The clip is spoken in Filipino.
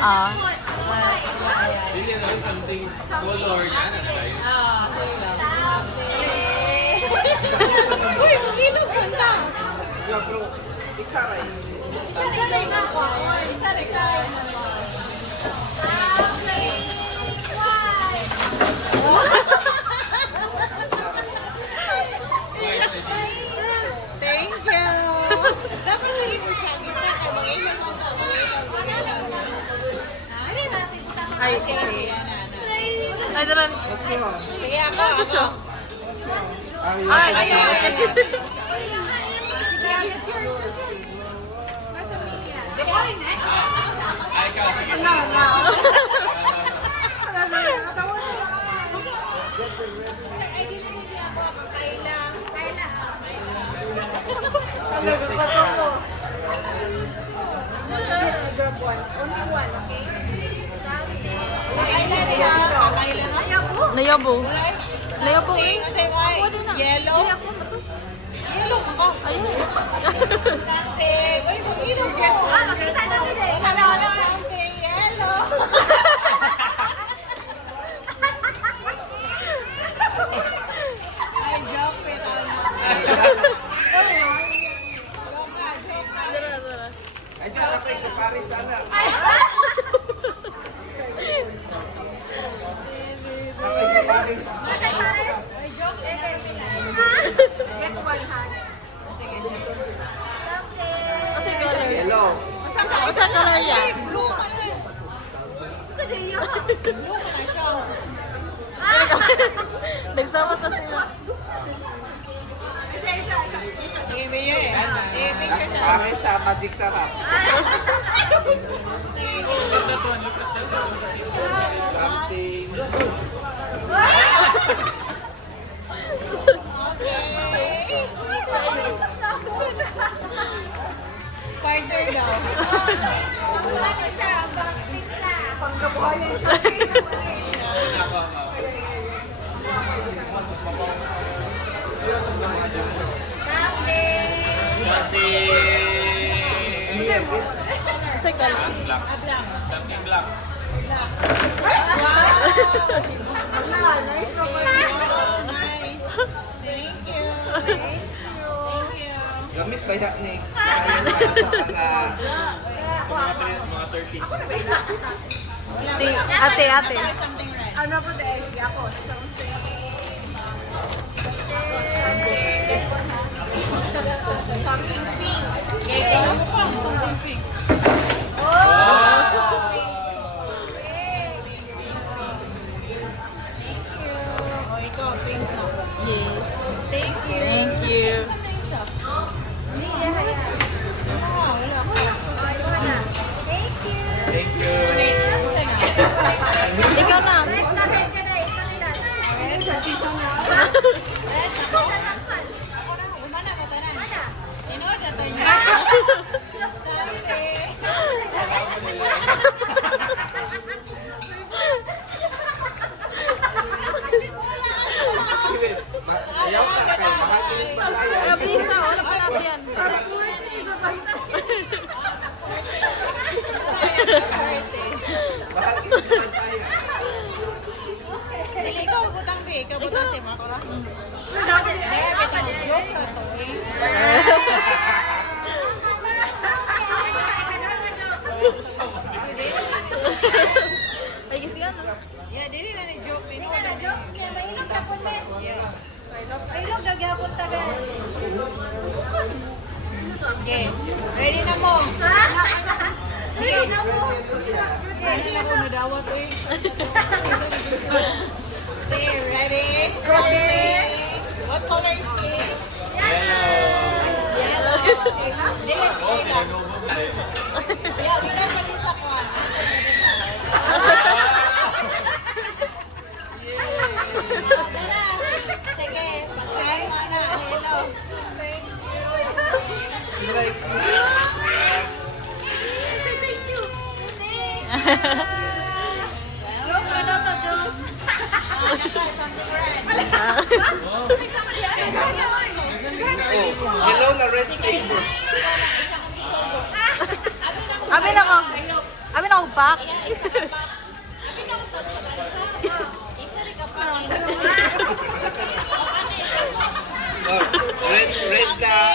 Ah. Dili na something color niya na guys. Uy, ilog ka na. Yeah, bro. Isa rin. Isa rin ako. Isa rin ka. Thank you. Dapat hindi mo siya. Kita ka. Mag-ilang mo ka. Ay. Ay, dalan. Sige ako. Ako. Ay, Ay, ay. Ay, ikaw, sige. Nayabo. Nayabo eh. Yellow. Yellow ako. Ayun. Something. Uy, mag-inom ko. Makita namin eh. Wala. Something yellow. Ay, joke it. Ay, sana kayo kay Paris, sana. Kay Paris. Kasi color. Hello. Kasi color yan. Blue ka na. Blue ka na siya. Nagsama ka sila. Sige, Mayor eh. Sige, picture siya. Paris sa Magic Sarap. Something. Partner daw. Kasi color. Something black. Nice. Thank you. Gamit ba yan ni? Ayun sa Mga Turkish. Si ate. Something red. Ano po dahil ako? Something pink. Okay, tingnan mo pa. Something pink. Oh, ikaw, pink na. Yes. Thank you. Thank you. Thank you. Ikaw na. Ayaw ka kay mahal kinis pa tayo. Ay, bisa. Wala pa natin yan. Mahal kinis pa tayo. Ikaw butang be, ikaw butang si Makura. Ay, kasi yan. Yeah, dili na ni joke. Dili Hindi na na joke. Kaya mainom na po net. Yeah. Mainom na gyapon tagal. Okay. Ready na mo. Ha? Ready na mo. Ready na mo nadawat eh. Okay, ready? Proceed. What color is this? Yellow. Dili sila. Yeah, dili pa din sa kwan. Sige, pasay mo na. Hello. Like, Thank you. Joke ka na to, joke. hello na red flavor. Amin ako Ipak. Oh, red na